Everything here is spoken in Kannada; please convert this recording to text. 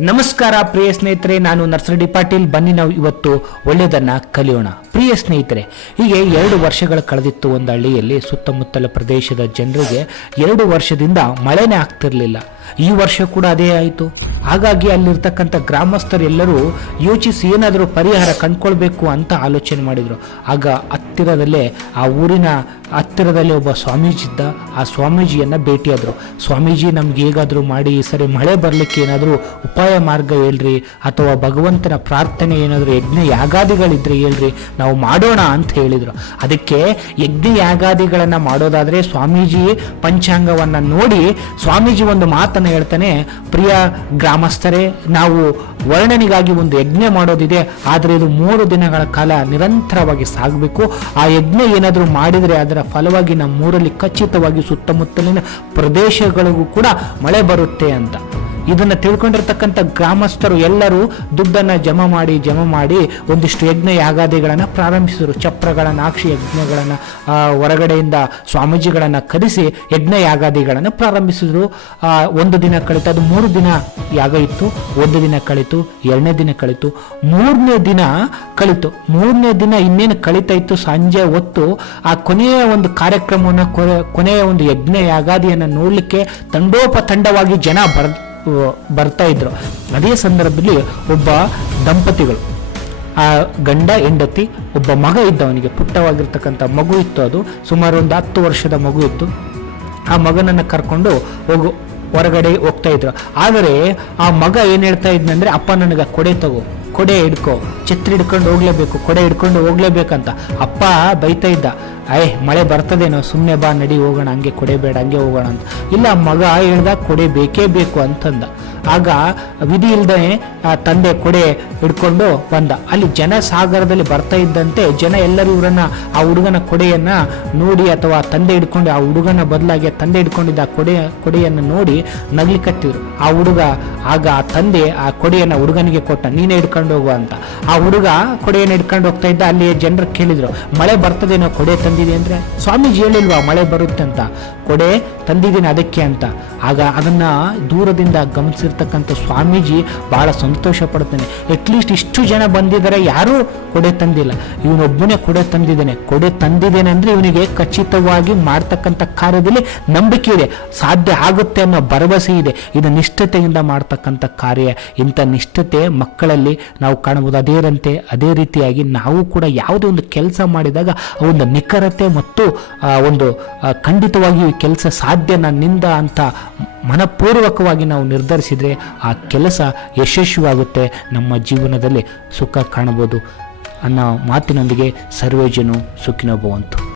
ನಮಸ್ಕಾರ ಪ್ರಿಯ ಸ್ನೇಹಿತರೆ, ನಾನು ನರ್ಸರಿ ಪಾಟೀಲ್. ಬನ್ನಿ ನಾವು ಇವತ್ತು ಒಳ್ಳೆಯದನ್ನ ಕಲಿಯೋಣ. ಪ್ರಿಯ ಸ್ನೇಹಿತರೆ, ಹೀಗೆ ಎರಡು ವರ್ಷಗಳ ಕಳೆದಿತ್ತು ಒಂದು ಹಳ್ಳಿಯಲ್ಲಿ. ಸುತ್ತಮುತ್ತಲ ಪ್ರದೇಶದ ಜನರಿಗೆ ಎರಡು ವರ್ಷದಿಂದ ಮಳೆನೇ ಆಗ್ತಿರಲಿಲ್ಲ. ಈ ವರ್ಷ ಕೂಡ ಅದೇ ಆಯಿತು. ಹಾಗಾಗಿ ಅಲ್ಲಿರ್ತಕ್ಕಂಥ ಗ್ರಾಮಸ್ಥರೆಲ್ಲರೂ ಯೋಚಿಸಿ ಏನಾದರೂ ಪರಿಹಾರ ಕಂಡ್ಕೊಳ್ಬೇಕು ಅಂತ ಆಲೋಚನೆ ಮಾಡಿದರು. ಆಗ ಹತ್ತಿರದಲ್ಲೇ, ಆ ಊರಿನ ಹತ್ತಿರದಲ್ಲಿ ಒಬ್ಬ ಸ್ವಾಮೀಜಿ ಇದ್ದ ಆ ಸ್ವಾಮೀಜಿಯನ್ನು ಭೇಟಿಯಾದರು. ಸ್ವಾಮೀಜಿ, ನಮ್ಗೆ ಹೇಗಾದರೂ ಮಾಡಿ ಸರಿ ಮಳೆ ಬರಲಿಕ್ಕೆ ಏನಾದರೂ ಉಪಾಯ ಮಾರ್ಗ ಹೇಳ್ರಿ, ಅಥವಾ ಭಗವಂತನ ಪ್ರಾರ್ಥನೆ ಏನಾದರೂ ಯಜ್ಞ ಯಾಗಾದಿಗಳಿದ್ರೆ ಹೇಳ್ರಿ, ನಾವು ಮಾಡೋಣ ಅಂತ ಹೇಳಿದರು. ಅದಕ್ಕೆ ಯಜ್ಞ ಯಾಗಾದಿಗಳನ್ನು ಮಾಡೋದಾದರೆ ಸ್ವಾಮೀಜಿ ಪಂಚಾಂಗವನ್ನು ನೋಡಿ, ಸ್ವಾಮೀಜಿ ಒಂದು ಮಾತನ್ನು ಹೇಳ್ತಾನೆ, ಪ್ರಿಯ ಗ್ರಾಮಸ್ಥರೇ, ನಾವು ವರ್ಣನಿಗಾಗಿ ಒಂದು ಯಜ್ಞ ಮಾಡೋದಿದೆ, ಆದರೆ ಇದು ಮೂರು ದಿನಗಳ ಕಾಲ ನಿರಂತರವಾಗಿ ಸಾಗಬೇಕು. ಆ ಯಜ್ಞ ಏನಾದರೂ ಮಾಡಿದರೆ ಅದರ ಫಲವಾಗಿ ನಮ್ಮೂರಲ್ಲಿ ಖಚಿತವಾಗಿ ಸುತ್ತಮುತ್ತಲಿನ ಪ್ರದೇಶಗಳಿಗೂ ಕೂಡ ಮಳೆ ಬರುತ್ತೆ ಅಂತ. ಇದನ್ನು ತಿಳ್ಕೊಂಡಿರ್ತಕ್ಕಂಥ ಗ್ರಾಮಸ್ಥರು ಎಲ್ಲರೂ ದುಡ್ಡನ್ನು ಜಮಾ ಮಾಡಿ ಜಮಾ ಮಾಡಿ ಒಂದಿಷ್ಟು ಯಜ್ಞ ಯಾಗಾದಿಗಳನ್ನು ಪ್ರಾರಂಭಿಸಿದರು. ಚಪ್ರಗಳನ್ನು ಹಾಕ್ಷಿ ಯಜ್ಞಗಳನ್ನು ಹೊರಗಡೆಯಿಂದ ಸ್ವಾಮೀಜಿಗಳನ್ನು ಕರೆಸಿ ಯಜ್ಞ ಯಾಗಾದಿಗಳನ್ನು ಪ್ರಾರಂಭಿಸಿದರು. ಒಂದು ದಿನ ಕಳಿತು, ಅದು ಮೂರು ದಿನ ಯಾಗ ಇತ್ತು. ಒಂದು ದಿನ ಕಳಿತು, ಎರಡನೇ ದಿನ ಕಳಿತು, ಮೂರನೇ ದಿನ ಕಳಿತು. ಮೂರನೇ ದಿನ ಇನ್ನೇನು ಕಳೀತಾ ಇತ್ತು ಸಂಜೆ ಹೊತ್ತು, ಆ ಕೊನೆಯ ಒಂದು ಕಾರ್ಯಕ್ರಮವನ್ನು, ಕೊನೆ- ಕೊನೆಯ ಒಂದು ಯಜ್ಞ ಯಾಗಾದಿಯನ್ನು ನೋಡಲಿಕ್ಕೆ ತಂಡೋಪತಂಡವಾಗಿ ಜನ ಬರ್ ಬರ್ತಾ ಇದ್ರು. ಅದೇ ಸಂದರ್ಭದಲ್ಲಿ ಒಬ್ಬ ದಂಪತಿಗಳು, ಆ ಗಂಡ ಹೆಂಡತಿ, ಒಬ್ಬ ಮಗ ಇದ್ದ ಅವನಿಗೆ ಪುಟ್ಟವಾಗಿರ್ತಕ್ಕಂಥ ಮಗು ಇತ್ತು ಅದು. ಸುಮಾರು ಒಂದು ಹತ್ತು ವರ್ಷದ ಮಗು ಇತ್ತು. ಆ ಮಗನನ್ನು ಕರ್ಕೊಂಡು ಹೋಗು, ಹೊರಗಡೆ ಹೋಗ್ತಾ ಇದ್ರು. ಆದರೆ ಆ ಮಗ ಏನು ಹೇಳ್ತಾ ಇದ್ನಂದ್ರೆ, ಅಪ್ಪ, ನನಗೆ ಕೊಡೆ ತಗೋ. ಕೊಡೆ ಹಿಡ್ಕೊ, ಛತ್ರಿ ಹಿಡ್ಕೊಂಡು ಹೋಗ್ಲೇಬೇಕು, ಕೊಡೆ ಹಿಡ್ಕೊಂಡು ಹೋಗ್ಲೇಬೇಕಂತ. ಅಪ್ಪ ಬೈತಾ ಇದ್ದ ಐ ಮಳೆ ಬರ್ತದೇನೋ ಸುಮ್ಮನೆ ಬಾ, ನಡಿ ಹೋಗೋಣ, ಹಂಗೆ ಕೊಡೆ ಬೇಡ, ಹಂಗೆ ಹೋಗೋಣ ಅಂತ. ಇಲ್ಲ, ಮಗ ಹೇಳ್ದ, ಕೊಡೆ ಬೇಕೇ ಬೇಕು ಅಂತಂದ. ಆಗ ವಿಧಿ ಇಲ್ಲದೆ ಆ, ತಂದೆ ಕೊಡೆ ಹಿಡ್ಕೊಂಡು ಬಂದ. ಅಲ್ಲಿ ಜನ ಸಾಗರದಲ್ಲಿ ಬರ್ತಾ ಇದ್ದಂತೆ ಜನ ಎಲ್ಲರೂ ಇವರನ್ನ, ಆ ಹುಡುಗನ ಕೊಡೆಯನ್ನ ನೋಡಿ ಅಥವಾ ತಂದೆ ಹಿಡ್ಕೊಂಡು, ಆ ಹುಡುಗನ ಬದಲಾಗಿ ತಂದೆ ಹಿಡ್ಕೊಂಡಿದ್ದ ಕೊಡೆ, ಕೊಡೆಯನ್ನು ನೋಡಿ ನಗ್ಲಿ ಕಟ್ಟಿದ್ರು. ಆ ಹುಡುಗ, ಆಗ ಆ ತಂದೆ ಆ ಕೊಡೆಯನ್ನ ಹುಡುಗನಿಗೆ ಕೊಟ್ಟ, ನೀನೇ ಹಿಡ್ಕೊಂಡು ಹೋಗುವ ಅಂತ. ಆ ಹುಡುಗ ಕೊಡೆಯನ್ನು ಹಿಡ್ಕೊಂಡು ಹೋಗ್ತಾ ಇದ್ದ ಅಲ್ಲಿ ಜನರು ಕೇಳಿದ್ರು, ಮಳೆ ಬರ್ತದೇನೋ ಕೊಡೆ ತಂದಿದೆ ಅಂದ್ರೆ? ಸ್ವಾಮೀಜಿ ಹೇಳಿಲ್ವಾ ಮಳೆ ಬರುತ್ತೆ ಅಂತ? ಕೊಡೆ ತಂದಿದ್ದೀನಿ ಅದಕ್ಕೆ ಅಂತ. ಆಗ ಅದನ್ನ ದೂರದಿಂದ ಗಮನಿಸಿರ್ತಕ್ಕಂಥ ಸ್ವಾಮೀಜಿ ಬಹಳ ಸಂತೋಷ ಪಡ್ತಾನೆ. ಅಟ್ಲೀಸ್ಟ್ ಇಷ್ಟು ಜನ ಬಂದಿದ್ದಾರೆ, ಯಾರೂ ಕೊಡೆ ತಂದಿಲ್ಲ. ಇವನೊಬ್ಬನೇ ಕೊಡೆ ತಂದಿದ್ದಾನೆ. ಕೊಡೆ ತಂದಿದ್ದೇನೆ ಅಂದರೆ ಇವನಿಗೆ ಖಚಿತವಾಗಿ ಮಾಡ್ತಕ್ಕಂಥ ಕಾರ್ಯದಲ್ಲಿ ನಂಬಿಕೆ ಇದೆ. ಸಾಧ್ಯ ಆಗುತ್ತೆ ಅನ್ನೋ ಭರವಸೆ ಇದೆ. ಇದು ನಿಷ್ಠತೆಯಿಂದ ಮಾಡ್ತಕ್ಕಂಥ ಕಾರ್ಯ. ಇಂಥ ನಿಷ್ಠತೆ ಮಕ್ಕಳಲ್ಲಿ ನಾವು ಕಾಣಬಹುದು. ಅದೇರಂತೆ ಅದೇ ರೀತಿಯಾಗಿ ನಾವು ಕೂಡ ಯಾವುದೇ ಒಂದು ಕೆಲಸ ಮಾಡಿದಾಗ ಒಂದು ನಿಖರತೆ ಮತ್ತು ಒಂದು ಖಂಡಿತವಾಗಿ ಕೆಲಸ ಸಾಧ್ಯ ನನ್ನಿಂದ ಅಂತ ಮನಪೂರ್ವಕವಾಗಿ ನಾವು ನಿರ್ಧರಿಸಿದರೆ ಆ ಕೆಲಸ ಯಶಸ್ವಿಯಾಗುತ್ತೆ. ನಮ್ಮ ಜೀವನದಲ್ಲಿ ಸುಖ ಕಾಣಬಹುದು ಅನ್ನೋ ಮಾತಿನೊಂದಿಗೆ ಸರ್ವೇಜನು ಜನ